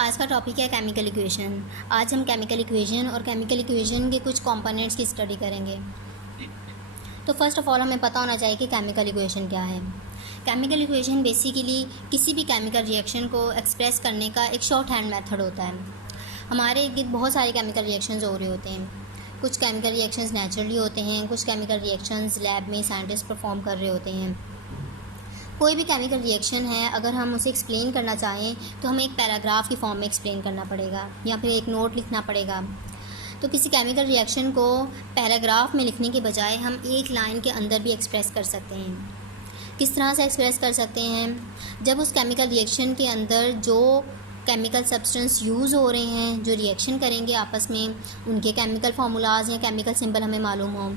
आज का टॉपिक है केमिकल इक्वेशन। आज हम केमिकल इक्वेशन और केमिकल इक्वेशन के कुछ कंपोनेंट्स की स्टडी करेंगे। तो फर्स्ट ऑफ ऑल हमें पता होना चाहिए कि केमिकल इक्वेशन क्या है। केमिकल इक्वेशन बेसिकली किसी भी केमिकल रिएक्शन को एक्सप्रेस करने का एक शॉर्ट हैंड मेथड होता है। हमारे इर्द गिर्द बहुत सारे केमिकल रिएक्शंस हो रहे होते हैं। कुछ केमिकल रिएक्शंस नेचुरली होते हैं, कुछ केमिकल रिएक्शंस लैब में साइंटिस्ट परफॉर्म कर रहे होते हैं। कोई भी केमिकल रिएक्शन है, अगर हम उसे एक्सप्लेन करना चाहें तो हमें एक पैराग्राफ की फॉर्म में एक्सप्लेन करना पड़ेगा या फिर एक नोट लिखना पड़ेगा। तो किसी केमिकल रिएक्शन को पैराग्राफ में लिखने के बजाय हम एक लाइन के अंदर भी एक्सप्रेस कर सकते हैं। किस तरह से एक्सप्रेस कर सकते हैं? जब उस केमिकल रिएक्शन के अंदर जो केमिकल सब्सटेंस यूज़ हो रहे हैं, जो रिएक्शन करेंगे आपस में, उनके केमिकल फार्मूलाज या केमिकल सिंबल हमें मालूम हो,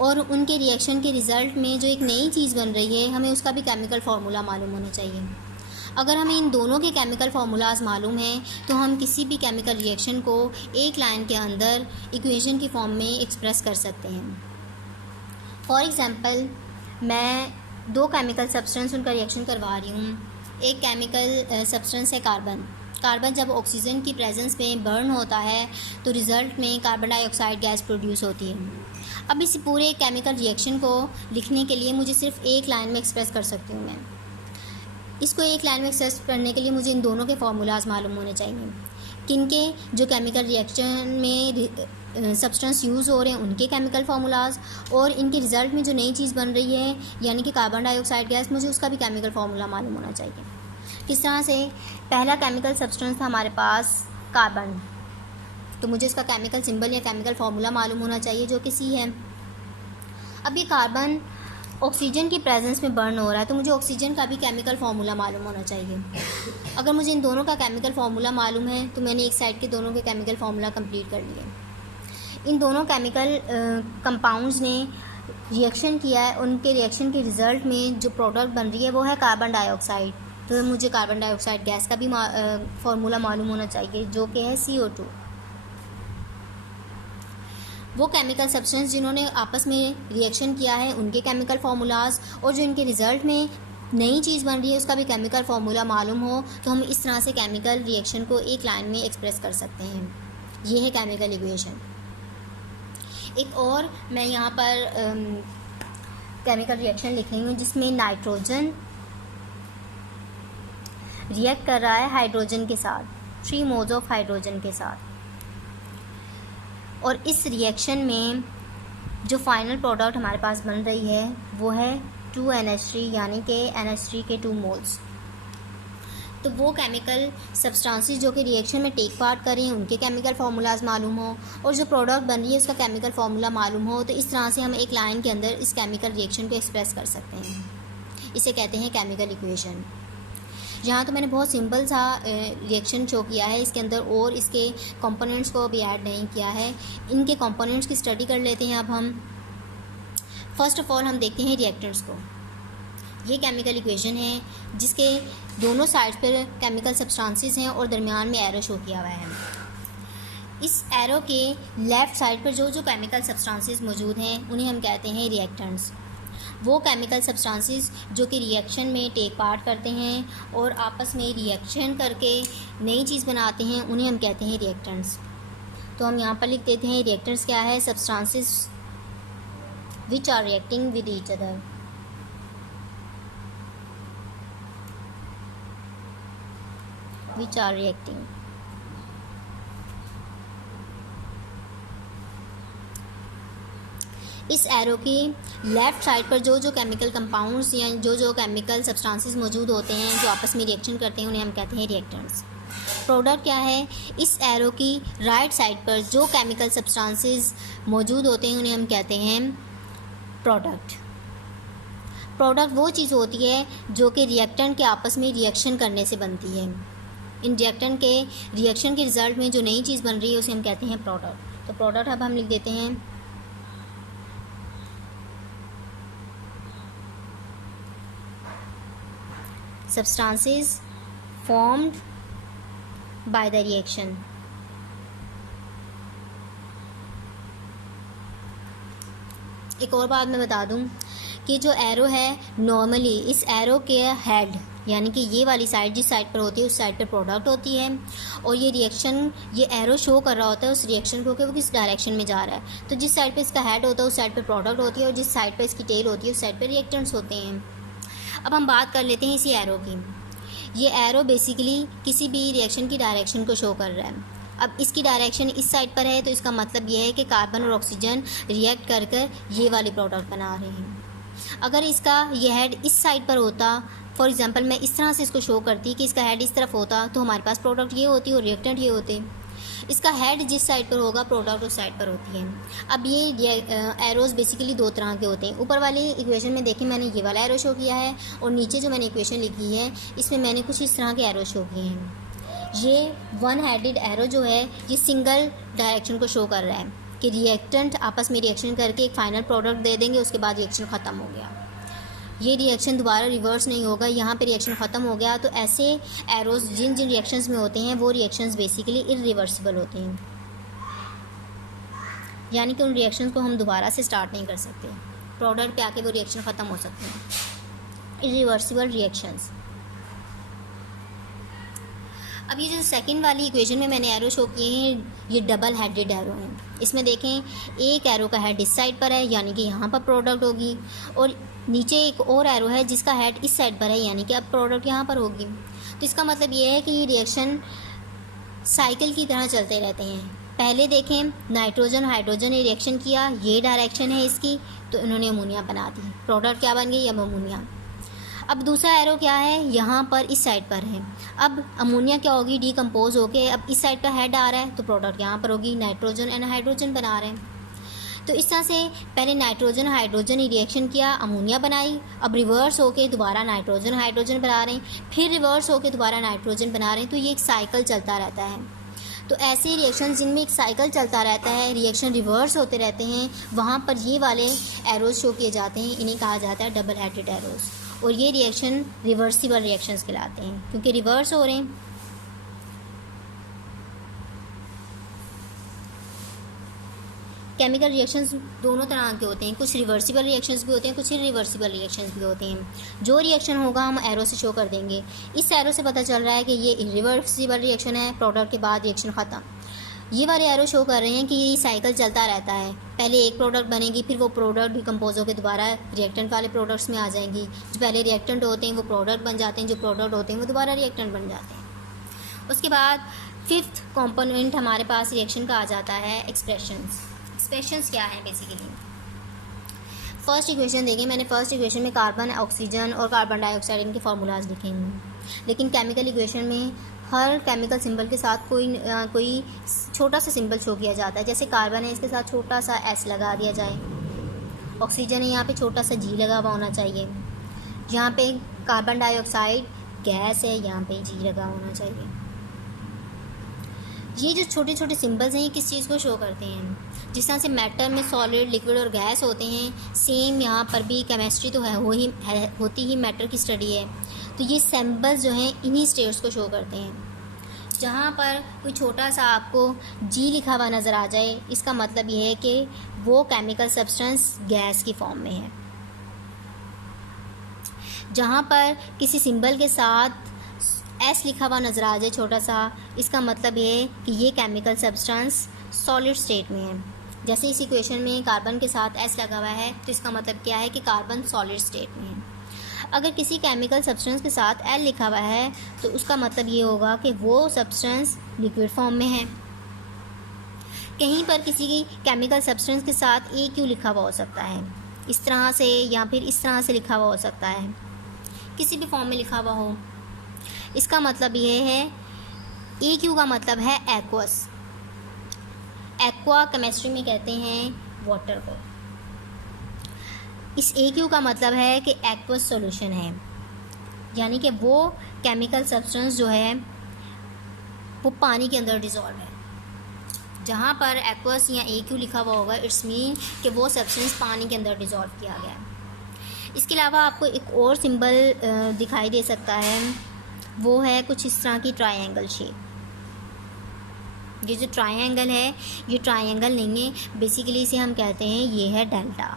और उनके रिएक्शन के रिज़ल्ट में जो एक नई चीज़ बन रही है, हमें उसका भी केमिकल फार्मूला मालूम होना चाहिए। अगर हमें इन दोनों के केमिकल फार्मूलाज मालूम हैं तो हम किसी भी केमिकल रिएक्शन को एक लाइन के अंदर इक्वेशन की फॉर्म में एक्सप्रेस कर सकते हैं। फॉर एग्ज़ाम्पल, मैं दो केमिकल सब्सटेंस उनका रिएक्शन करवा रही हूँ। एक केमिकल सब्सटेंस है कार्बन। कार्बन जब ऑक्सीजन की प्रेजेंस में बर्न होता है तो रिज़ल्ट में कार्बन डाइऑक्साइड गैस प्रोड्यूस होती है। अब इस पूरे केमिकल रिएक्शन को लिखने के लिए मुझे सिर्फ एक लाइन में एक्सप्रेस कर सकती हूँ। मैं इसको एक लाइन में एक्सप्रेस करने के लिए मुझे इन दोनों के फार्मूलाज मालूम होने चाहिए। किनके? जो केमिकल रिएक्शन में सब्सटेंस यूज़ हो रहे हैं उनके केमिकल फार्मूलाज, और इनके रिज़ल्ट में जो नई चीज़ बन रही है यानी कि कार्बन डाइऑक्साइड गैस, मुझे उसका भी केमिकल फार्मूला मालूम होना चाहिए। किस तरह से? पहला केमिकल सब्सटेंस था हमारे पास कार्बन, तो मुझे उसका केमिकल सिंबल या केमिकल फार्मूला मालूम होना चाहिए जो कि C है। अब ये कार्बन ऑक्सीजन की प्रेजेंस में बर्न हो रहा है तो मुझे ऑक्सीजन का भी केमिकल फार्मूला मालूम होना चाहिए। अगर मुझे इन दोनों का केमिकल फार्मूला मालूम है तो मैंने एक साइड के दोनों के केमिकल फार्मूला कंप्लीट कर लिए। इन दोनों केमिकल कंपाउंड्स ने रिएक्शन किया है, उनके रिएक्शन के रिज़ल्ट में जो प्रोडक्ट बन रही है वो है कार्बन डाइऑक्साइड, तो मुझे कार्बन डाइऑक्साइड गैस का भी फार्मूला मालूम होना चाहिए जो कि है CO2। वो केमिकल सब्सटेंस जिन्होंने आपस में रिएक्शन किया है उनके केमिकल फार्मूलाज, और जो इनके रिज़ल्ट में नई चीज़ बन रही है उसका भी केमिकल फार्मूला मालूम हो, तो हम इस तरह से केमिकल रिएक्शन को एक लाइन में एक्सप्रेस कर सकते हैं। ये है केमिकल इक्वेशन। एक और मैं यहाँ पर केमिकल रिएक्शन लिख रही हूँ जिसमें नाइट्रोजन रिएक्ट कर रहा है हाइड्रोजन के साथ, 3 मोल्स ऑफ हाइड्रोजन के साथ, और इस रिएक्शन में जो फाइनल प्रोडक्ट हमारे पास बन रही है वो है 2NH3 यानी कि NH3 के 2 मोल्स। तो वो केमिकल सब्सटेंसेस जो कि रिएक्शन में टेक पार्ट कर रही हैं उनके केमिकल फार्मूलाज मालूम हो, और जो प्रोडक्ट बन रही है उसका केमिकल फार्मूला मालूम हो, तो इस तरह से हम एक लाइन के अंदर इस केमिकल रिएक्शन को एक्सप्रेस कर सकते हैं। इसे कहते हैं केमिकल इक्वेशन। यहाँ तो मैंने बहुत सिंपल सा रिएक्शन शो किया है, इसके अंदर और इसके कंपोनेंट्स को भी ऐड नहीं किया है। इनके कंपोनेंट्स की स्टडी कर लेते हैं। अब हम फर्स्ट ऑफ ऑल हम देखते हैं रिएक्टेंट्स को। ये केमिकल इक्वेशन है जिसके दोनों साइड्स पर केमिकल सब्सटेंसेस हैं और दरमियान में एरो शो किया हुआ है। इस एरो के लेफ़्ट साइड पर जो जो केमिकल सब्सटेंसेस मौजूद हैं उन्हें हम कहते हैं रिएक्टेंट्स। वो केमिकल सब्सटेंसेस जो कि रिएक्शन में टेक पार्ट करते हैं और आपस में रिएक्शन करके नई चीज़ बनाते हैं उन्हें हम कहते हैं रिएक्टेंट्स। तो हम यहाँ पर लिख देते हैं रिएक्टेंट्स क्या है? Substances which are reacting with each other. Which are reacting. इस एरो की लेफ़्ट साइड पर जो जो केमिकल कंपाउंड्स या जो जो केमिकल सब्सटेंसेस मौजूद होते हैं जो आपस में रिएक्शन करते हैं उन्हें हम कहते हैं रिएक्टेंट्स। प्रोडक्ट क्या है? इस एरो की राइट साइड पर जो केमिकल सब्सटेंसेस मौजूद होते हैं उन्हें हम कहते हैं प्रोडक्ट। प्रोडक्ट वो चीज़ होती है जो कि रिएक्टेंट के आपस में रिएक्शन करने से बनती है। इन रिएक्टेंट के रिएक्शन के रिज़ल्ट में जो नई चीज़ बन रही है उसे हम कहते हैं प्रोडक्ट। तो प्रोडक्ट अब हम लिख देते हैं substances formed by the reaction। एक और बात मैं बता दूं कि जो एरो है नॉर्मली इस एरो के हेड यानी कि ये वाली साइड जिस साइड पर होती है उस साइड पर प्रोडक्ट होती है, और ये रिएक्शन, ये एरो शो कर रहा होता है उस रिएक्शन को कि वो किस डायरेक्शन में जा रहा है। तो जिस साइड पे इसका हेड होता है उस साइड पर प्रोडक्ट होती है, और जिस साइड पर इसकी टेल होती है उस साइड पर रिएक्टेंट्स होते हैं। अब हम बात कर लेते हैं इसी एरो की। ये एरो बेसिकली किसी भी रिएक्शन की डायरेक्शन को शो कर रहा है। अब इसकी डायरेक्शन इस साइड पर है, तो इसका मतलब ये है कि कार्बन और ऑक्सीजन रिएक्ट कर कर ये वाली प्रोडक्ट बना रहे हैं। अगर इसका ये हेड इस साइड पर होता, फॉर एग्जांपल मैं इस तरह से इसको शो करती कि इसका हेड इस तरफ होता, तो हमारे पास प्रोडक्ट ये होती और रिएक्टेंट ये होते। इसका हेड जिस साइड पर होगा प्रोडक्ट उस साइड पर होती है। अब ये एरोज़ बेसिकली दो तरह के होते हैं। ऊपर वाली इक्वेशन में देखें मैंने ये वाला एरो शो किया है, और नीचे जो मैंने इक्वेशन लिखी है इसमें मैंने कुछ इस तरह के एरो शो किए हैं। ये वन हेडेड एरो जो है ये सिंगल डायरेक्शन को शो कर रहा है कि रिएक्टेंट आपस में रिएक्शन करके एक फाइनल प्रोडक्ट दे देंगे, उसके बाद रिएक्शन ख़त्म हो गया। ये रिएक्शन दोबारा रिवर्स नहीं होगा, यहाँ पे रिएक्शन ख़त्म हो गया। तो ऐसे एरोज़ जिन जिन रिएक्शंस में होते हैं वो रिएक्शंस बेसिकली इरिवर्सिबल होते हैं, यानी कि उन रिएक्शंस को हम दोबारा से स्टार्ट नहीं कर सकते, प्रोडक्ट पे आके वो रिएक्शन ख़त्म हो सकते हैं, इरिवर्सिबल रिएक्शंस। अब ये जो सेकंड वाली इक्वेशन में मैंने एरो शो किए हैं ये डबल हेडेड एरो हैं। इसमें देखें एक एरो का हेड इस साइड पर है, यानी कि यहाँ पर प्रोडक्ट होगी, और नीचे एक और एरो है जिसका हेड इस साइड पर है, यानी कि अब प्रोडक्ट यहाँ पर होगी। तो इसका मतलब ये है कि ये रिएक्शन साइकिल की तरह चलते रहते हैं। पहले देखें नाइट्रोजन हाइड्रोजन ने रिएक्शन किया, ये डायरेक्शन है इसकी, तो इन्होंने अमोनिया बना दी, प्रोडक्ट क्या बन गई, अब अमोनिया। अब दूसरा एरो क्या है, यहाँ पर इस साइड पर है। अब अमोनिया क्या होगी, डीकम्पोज होके अब इस साइड पर हेड आ रहा है, तो प्रोडक्ट यहाँ पर होगी, नाइट्रोजन एंड हाइड्रोजन बना रहे हैं। तो इस तरह से पहले नाइट्रोजन हाइड्रोजन ने रिएक्शन किया, अमोनिया बनाई, अब रिवर्स होके दोबारा नाइट्रोजन हाइड्रोजन बना रहे हैं, फिर रिवर्स होके दोबारा नाइट्रोजन बना रहे हैं। तो ये एक साइकिल चलता रहता है। तो ऐसे रिएक्शन जिनमें एक साइकिल चलता रहता है, रिएक्शन रिवर्स होते रहते हैं, वहाँ पर ये वाले एरोज शो किए जाते हैं, इन्हें कहा जाता है डबल हेडेड एरोज। और ये रिएक्शन रिवर्सिबल रिएक्शंस कहलाते हैं क्योंकि रिवर्स हो रहे हैं। केमिकल रिएक्शंस दोनों तरह के होते हैं, कुछ रिवर्सिबल रिएक्शंस भी होते हैं, कुछ इरिवर्सिबल रिएक्शंस भी होते हैं। जो रिएक्शन होगा हम एरो से शो कर देंगे। इस एरो से पता चल रहा है कि ये इरिवर्सिबल रिएक्शन है, प्रोडक्ट के बाद रिएक्शन ख़त्म। ये वाले एरो शो कर रहे हैं कि ये साइकिल चलता रहता है, पहले एक प्रोडक्ट बनेगी, फिर वो प्रोडक्ट डिकम्पोज होकर दोबारा रिएक्टेंट वाले प्रोडक्ट्स में आ जाएंगी। जो पहले रिएक्टेंट होते हैं वो प्रोडक्ट बन जाते हैं, जो प्रोडक्ट होते हैं वो दोबारा रिएक्टेंट बन जाते हैं। उसके बाद फिफ्थ कंपोनेंट हमारे पास रिएक्शन का आ जाता है एक्सप्रेशंस। एक्सप्रेशंस क्या है बेसिकली, फर्स्ट इक्वेशन देखें, मैंने फर्स्ट इक्वेशन में कार्बन ऑक्सीजन और कार्बन डाइऑक्साइड इनके फार्मूलाज लिखे हैं, लेकिन केमिकल इक्वेशन में हर केमिकल सिंबल के साथ कोई छोटा सा सिंबल शो किया जाता है। जैसे कार्बन है, इसके साथ छोटा सा एस लगा दिया जाए। ऑक्सीजन है, यहाँ पे छोटा सा जी लगा हुआ होना चाहिए। यहाँ पे कार्बन डाइऑक्साइड गैस है, यहाँ पे जी लगा होना चाहिए। ये जो छोटे छोटे सिंबल्स हैं ये किस चीज़ को शो करते हैं, जिस तरह से मैटर में सॉलिड लिक्विड और गैस होते हैं, सेम यहाँ पर भी केमिस्ट्री तो होती ही मैटर की स्टडी है। तो ये सिंबल्स जो हैं इन्हीं स्टेट्स को शो करते हैं। जहाँ पर कोई छोटा सा आपको जी लिखा हुआ नज़र आ जाए, इसका मतलब ये है कि वो केमिकल सब्सटेंस गैस की फॉर्म में है। जहाँ पर किसी सिंबल के साथ एस लिखा हुआ नज़र आ जाए छोटा सा, इसका मतलब ये है कि ये केमिकल सब्सटेंस सॉलिड स्टेट में है। जैसे इस इक्वेशन में कार्बन के साथ एस लगा हुआ है, तो इसका मतलब क्या है कि कार्बन सॉलिड स्टेट में है। अगर किसी केमिकल सब्सटेंस के साथ एल लिखा हुआ है, तो उसका मतलब ये होगा कि वो सब्सटेंस लिक्विड फॉर्म में है। कहीं पर किसी की केमिकल सब्सटेंस के साथ ए क्यू लिखा हुआ हो सकता है, इस तरह से, या फिर इस तरह से लिखा हुआ हो सकता है, किसी भी फॉर्म में लिखा हुआ हो। इसका मतलब ये है, ए क्यू का मतलब है एक्वस। एक्वा केमिस्ट्री में कहते हैं वाटर को। इस ए क्यू का मतलब है कि एक्वस सॉल्यूशन है, यानी कि वो केमिकल सब्सटेंस जो है वो पानी के अंदर डिज़ोल्व है। जहाँ पर एक्वस या ए क्यू लिखा हुआ होगा, इट्स मीन कि वो सब्सटेंस पानी के अंदर डिज़ोल्व किया गया है। इसके अलावा आपको एक और सिंबल दिखाई दे सकता है, वो है कुछ इस तरह की ट्रायंगल शेप। ये जो ट्रायंगल है ये ट्रायंगल नहीं है, बेसिकली इसे हम कहते हैं ये है डेल्टा।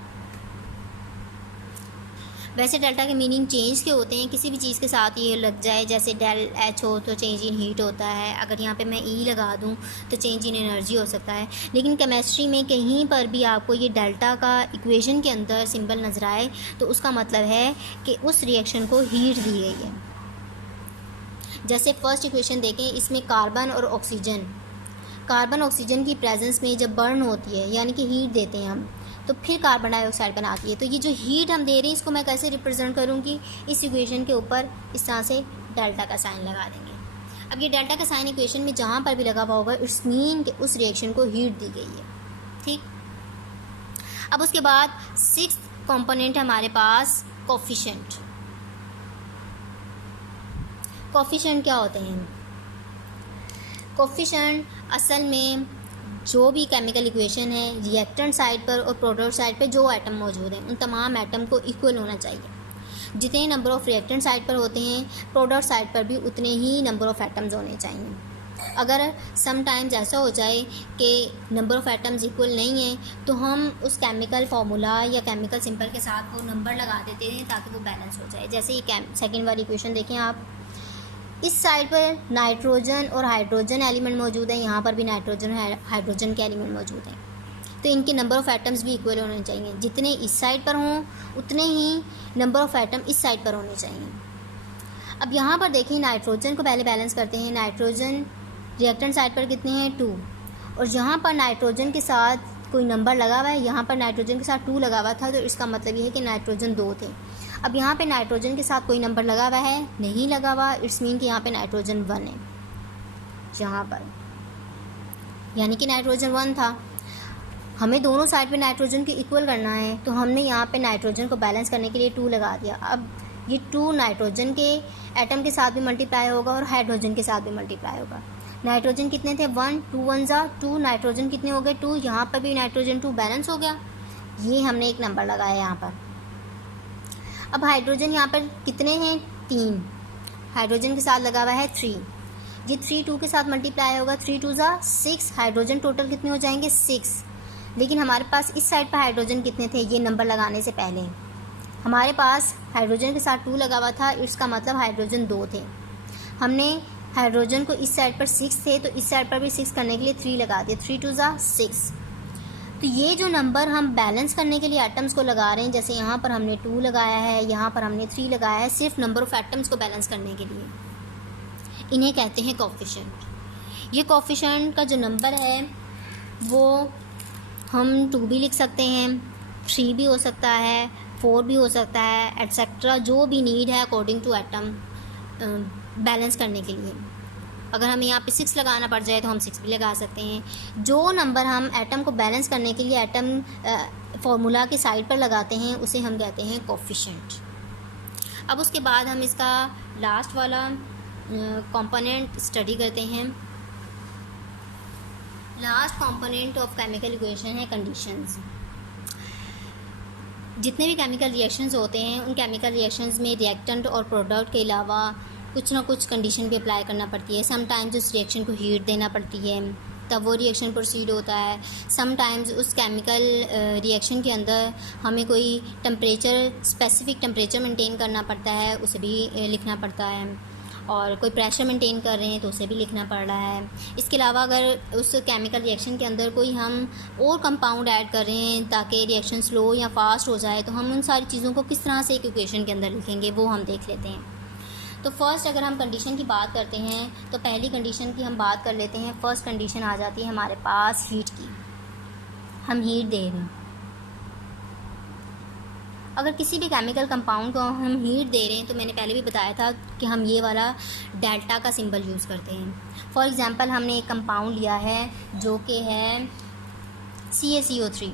वैसे डेल्टा के मीनिंग चेंज के होते हैं, किसी भी चीज़ के साथ ये लग जाए, जैसे डेल एच हो तो चेंज इन हीट होता है, अगर यहाँ पे मैं ई लगा दूँ तो चेंज इन एनर्जी हो सकता है। लेकिन केमिस्ट्री में कहीं पर भी आपको ये डेल्टा का इक्वेशन के अंदर सिंबल नज़र आए तो उसका मतलब है कि उस रिएक्शन को हीट दी गई है। जैसे फर्स्ट इक्वेशन देखें, इसमें कार्बन और ऑक्सीजन, कार्बन ऑक्सीजन की प्रेजेंस में जब बर्न होती है यानी कि हीट देते हैं हम, तो फिर कार्बन डाइऑक्साइड बनाती है। तो ये जो हीट हम दे रहे हैं इसको मैं कैसे रिप्रेजेंट करूँगी, इस इक्वेशन के ऊपर इस तरह से डेल्टा का साइन लगा देंगे। अब ये डेल्टा का साइन इक्वेशन में जहाँ पर भी लगा हुआ होगा इट्स मीन कि उस रिएक्शन को हीट दी गई है। ठीक, अब उसके बाद 6th कंपोनेंट है हमारे पास कोफिशिएंट। कोफिशिएंट क्या होते हैं? कोफिशिएंट असल में जो भी केमिकल इक्वेशन है, रिएक्टेंट साइड पर और प्रोडक्ट साइड पर जो एटम मौजूद हैं उन तमाम एटम को इक्वल होना चाहिए। जितने नंबर ऑफ़ रिएक्टेंट साइड पर होते हैं प्रोडक्ट साइड पर भी उतने ही नंबर ऑफ़ एटम्स होने चाहिए। अगर समटाइम्स ऐसा हो जाए कि नंबर ऑफ़ एटम्स इक्वल नहीं है तो हम उस केमिकल फार्मूला या केमिकल सिंबल के साथ वो नंबर लगा देते हैं ताकि वो बैलेंस हो जाए। जैसे ये सेकेंड वाली इक्वेशन देखें आप, इस साइड पर नाइट्रोजन और हाइड्रोजन एलिमेंट मौजूद है, यहाँ पर भी नाइट्रोजन और हाइड्रोजन के एलिमेंट मौजूद हैं, तो इनके नंबर ऑफ़ एटम्स भी इक्वल होने चाहिए। जितने इस साइड पर हों उतने ही नंबर ऑफ़ एटम इस साइड पर होने चाहिए। अब यहाँ पर देखें, नाइट्रोजन को पहले बैलेंस करते हैं। नाइट्रोजन रिएक्टेंट साइड पर कितने हैं? 2, और यहाँ पर नाइट्रोजन के साथ कोई नंबर लगा हुआ है, यहाँ पर नाइट्रोजन के साथ 2 लगा हुआ था, तो इसका मतलब ये है कि नाइट्रोजन 2 थे। अब यहाँ पे नाइट्रोजन के साथ कोई नंबर लगा हुआ है? नहीं लगा हुआ, इट्स मीन कि यहाँ पे नाइट्रोजन 1 है यहाँ पर, यानी कि नाइट्रोजन 1 था। हमें दोनों साइड पे नाइट्रोजन को इक्वल करना है तो हमने यहाँ पे नाइट्रोजन को बैलेंस करने के लिए 2 लगा दिया। अब ये 2 नाइट्रोजन के एटम के साथ भी मल्टीप्लाई होगा और हाइड्रोजन के साथ भी मल्टीप्लाई होगा। नाइट्रोजन कितने थे? 1, 2 1 जा 2, नाइट्रोजन कितने हो गए? 2, यहाँ पर भी नाइट्रोजन 2 बैलेंस हो गया, ये हमने एक नंबर लगाया यहाँ पर। अब हाइड्रोजन यहाँ पर कितने हैं? 3, हाइड्रोजन के साथ लगा हुआ है 3, ये 3 2 के साथ मल्टीप्लाई होगा, 3 2 जा 6, हाइड्रोजन टोटल कितने हो जाएंगे? 6। लेकिन हमारे पास इस साइड पर हाइड्रोजन कितने थे ये नंबर लगाने से पहले? हमारे पास हाइड्रोजन के साथ 2 लगा हुआ था, इसका मतलब हाइड्रोजन 2 थे। हमने हाइड्रोजन को इस साइड पर 6 थे तो इस साइड पर भी 6 करने के लिए 3 लगा दिए, 3 2 जा 6। तो ये जो नंबर हम बैलेंस करने के लिए एटम्स को लगा रहे हैं, जैसे यहाँ पर हमने 2 लगाया है, यहाँ पर हमने 3 लगाया है, सिर्फ नंबर ऑफ़ एटम्स को बैलेंस करने के लिए, इन्हें कहते हैं कोफिशिएंट। ये कोफिशिएंट का जो नंबर है वो हम 2 भी लिख सकते हैं, 3 भी हो सकता है, 4 भी हो सकता है, एट्सेट्रा, जो भी नीड है अकॉर्डिंग टू एटम बैलेंस करने के लिए। अगर हमें यहाँ पे 6 लगाना पड़ जाए तो हम 6 भी लगा सकते हैं। जो नंबर हम एटम को बैलेंस करने के लिए एटम फार्मूला के साइड पर लगाते हैं उसे हम कहते हैं कोफिशिएंट। अब उसके बाद हम इसका लास्ट वाला कंपोनेंट स्टडी करते हैं। Last component of chemical equation है कंडीशंस। जितने भी केमिकल रिएक्शंस होते हैं उन केमिकल रिएक्शंस में रिएक्टेंट और प्रोडक्ट के अलावा कुछ ना कुछ कंडीशन भी अप्लाई करना पड़ती है। समटाइम्स उस रिएक्शन को हीट देना पड़ती है तब वो रिएक्शन प्रोसीड होता है। समटाइम्स उस केमिकल रिएक्शन के अंदर हमें कोई टेम्परेचर, स्पेसिफिक टेम्परेचर मेंटेन करना पड़ता है, उसे भी लिखना पड़ता है, और कोई प्रेशर मेंटेन कर रहे हैं तो उसे भी लिखना पड़ रहा है। इसके अलावा अगर उस केमिकल रिएक्शन के अंदर कोई हम और कंपाउंड ऐड कर रहे हैं ताकि रिएक्शन स्लो या फास्ट हो जाए तो हम उन सारी चीज़ों को किस तरह से एक इक्वेशन के अंदर लिखेंगे वो हम देख लेते हैं। तो फर्स्ट अगर हम कंडीशन की बात करते हैं तो पहली कंडीशन की हम बात कर लेते हैं। फर्स्ट कंडीशन आ जाती है हमारे पास हीट की। हम हीट दे रहे हैं, अगर किसी भी केमिकल कंपाउंड को हम हीट दे रहे हैं तो मैंने पहले भी बताया था कि हम ये वाला डेल्टा का सिंबल यूज़ करते हैं। फॉर एग्ज़ाम्पल हमने एक कंपाउंड लिया है जो कि है CaCO3।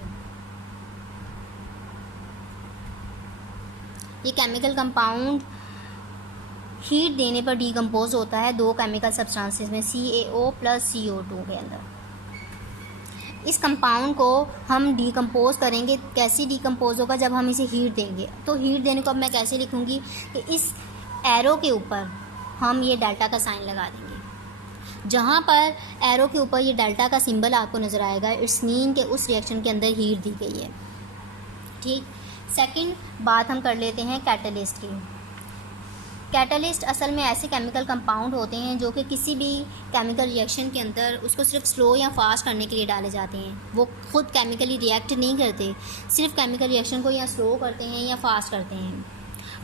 ये केमिकल कंपाउंड हीट देने पर डिकम्पोज होता है 2 केमिकल सब्सटेंसेस में, CaO + CO2 के अंदर। इस कंपाउंड को हम डिकम्पोज करेंगे, कैसे डिकम्पोज होगा? जब हम इसे हीट देंगे। तो हीट देने को अब मैं कैसे लिखूँगी कि इस एरो के ऊपर हम ये डेल्टा का साइन लगा देंगे। जहाँ पर एरो के ऊपर ये डेल्टा का सिंबल आपको नज़र आएगा इट्स मीन कि उस रिएक्शन के अंदर हीट दी गई है। ठीक, सेकंड बात हम कर लेते हैं कैटलिस्ट की। कैटलिस्ट असल में ऐसे केमिकल कंपाउंड होते हैं जो कि किसी भी केमिकल रिएक्शन के अंदर उसको सिर्फ स्लो या फास्ट करने के लिए डाले जाते हैं। वो खुद केमिकली रिएक्ट नहीं करते, सिर्फ केमिकल रिएक्शन को या स्लो करते हैं या फास्ट करते हैं।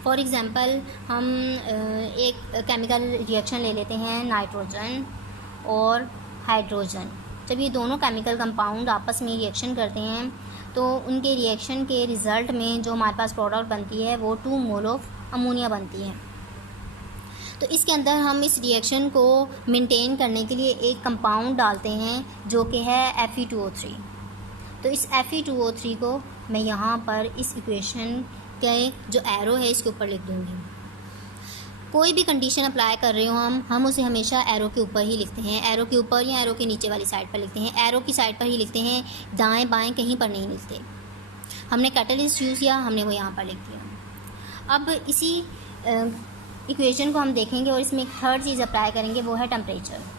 फॉर एग्ज़ाम्पल हम एक केमिकल रिएक्शन ले लेते हैं नाइट्रोजन और हाइड्रोजन। जब ये दोनों केमिकल कंपाउंड आपस में रिएक्शन करते हैं तो उनके रिएक्शन के रिज़ल्ट में जो हमारे पास प्रोडक्ट बनती है वो 2 मोल ऑफ अमोनिया बनती है। तो इसके अंदर हम इस रिएक्शन को मेंटेन करने के लिए एक कंपाउंड डालते हैं जो कि है Fe2O3। तो इस Fe2O3 को मैं यहाँ पर इस इक्वेशन के जो एरो है इसके ऊपर लिख दूँगी। कोई भी कंडीशन अप्लाई कर रहे हो हम उसे हमेशा एरो के ऊपर ही लिखते हैं, एरो के ऊपर या एरो के नीचे वाली साइड पर लिखते हैं। एरो की साइड पर ही लिखते हैं, दाएं बाएं कहीं पर नहीं लिखते। हमने कैटलिस्ट यूज़ किया, हमने वो यहाँ पर लिख दिया। अब इसी इक्वेशन को हम देखेंगे और इसमें एक थर्ड चीज़ अप्लाई करेंगे, वो है टेम्परेचर।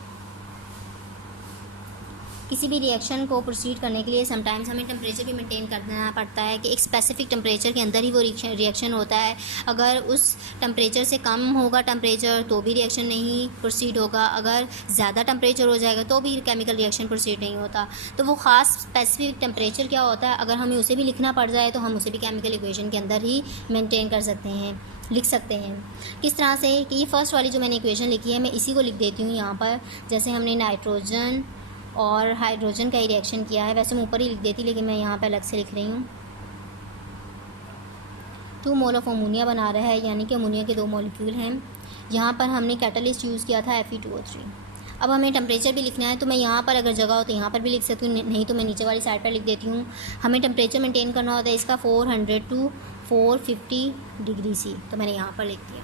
किसी भी रिएक्शन को प्रोसीड करने के लिए समटाइम्स हमें टेम्परेचर भी मेंटेन करना पड़ता है कि एक स्पेसिफिक टेम्परेचर के अंदर ही वो रिएक्शन होता है। अगर उस टेम्परेचर से कम होगा टेम्परेचर तो भी रिएक्शन नहीं प्रोसीड होगा, अगर ज़्यादा टेम्परेचर हो जाएगा तो भी केमिकल रिएक्शन प्रोसीड नहीं होता। तो वो ख़ास स्पेसिफिक टेम्परेचर क्या होता है, अगर हमें उसे भी लिखना पड़ जाए तो हम उसे भी केमिकल इक्वेशन के अंदर ही मेनटेन कर सकते हैं, लिख सकते हैं। किस तरह से कि ये फर्स्ट वाली जो मैंने इक्वेशन लिखी है मैं इसी को लिख देती हूँ यहाँ पर। जैसे हमने नाइट्रोजन और हाइड्रोजन का ही रिएक्शन किया है, वैसे मैं ऊपर ही लिख देती लेकिन मैं यहाँ पे अलग से लिख रही हूँ। 2 मोल ऑफ अमोनिया बना रहा है, यानी कि अमोनिया के 2 मॉलिक्यूल हैं। यहाँ पर हमने कैटलिस्ट यूज़ किया था Fe2O3। अब हमें टेम्परेचर भी लिखना है तो मैं यहाँ पर अगर जगह हो तो यहाँ पर भी लिख सकती हूँ, नहीं तो मैं नीचे वाली साइड पर लिख देती हूँ। हमें टेम्परेचर मेंटेन करना होता है इसका 400 to 450 डिग्री C, तो मैंने यहाँ पर लिख दिया।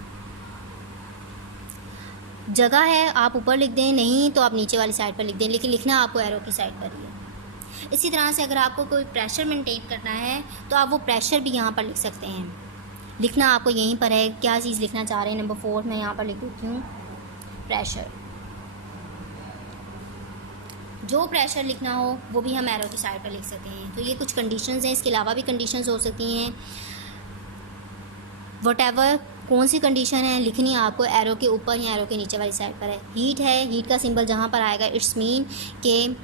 जगह है आप ऊपर लिख दें, नहीं तो आप नीचे वाली साइड पर लिख दें, लेकिन लिखना आपको एरो की साइड पर ही है। इसी तरह से अगर आपको कोई प्रेशर मेंटेन करना है तो आप वो प्रेशर भी यहाँ पर लिख सकते हैं। लिखना आपको यहीं पर है, क्या चीज़ लिखना चाह रहे हैं। नंबर 4 मैं यहाँ पर लिख देती हूँ प्रेशर। जो प्रेशर लिखना हो वो भी हम एरो की साइड पर लिख सकते हैं। तो ये कुछ कंडीशंस हैं, इसके अलावा भी कंडीशंस हो सकती हैं। वटेवर कौन सी कंडीशन है लिखनी आपको एरो के ऊपर या एरो के नीचे वाली साइड पर है। हीट है, हीट का सिंबल जहाँ पर आएगा इट्स मीन कि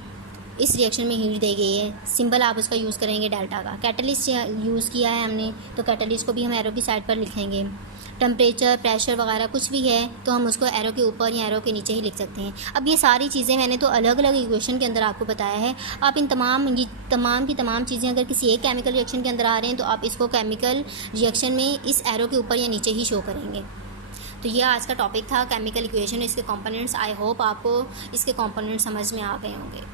इस रिएक्शन में हीट दी गई है, सिंबल आप उसका यूज़ करेंगे डेल्टा का। कैटलिस्ट यूज़ किया है हमने तो कैटलिस्ट को भी हम एरो की साइड पर लिखेंगे। टेम्परेचर, प्रेशर वगैरह कुछ भी है तो हम उसको एरो के ऊपर या एरो के नीचे ही लिख सकते हैं। अब ये सारी चीज़ें मैंने तो अलग अलग इक्वेशन के अंदर आपको बताया है। आप इन तमाम की तमाम चीज़ें अगर किसी एक केमिकल रिएक्शन के अंदर आ रहे हैं तो आप इसको केमिकल रिएक्शन में इस एरो के ऊपर या नीचे ही शो करेंगे। तो ये आज का टॉपिक था केमिकल इक्वेशन, इसके कंपोनेंट्स। आई होप आपको इसके कंपोनेंट्स समझ में आ गए होंगे।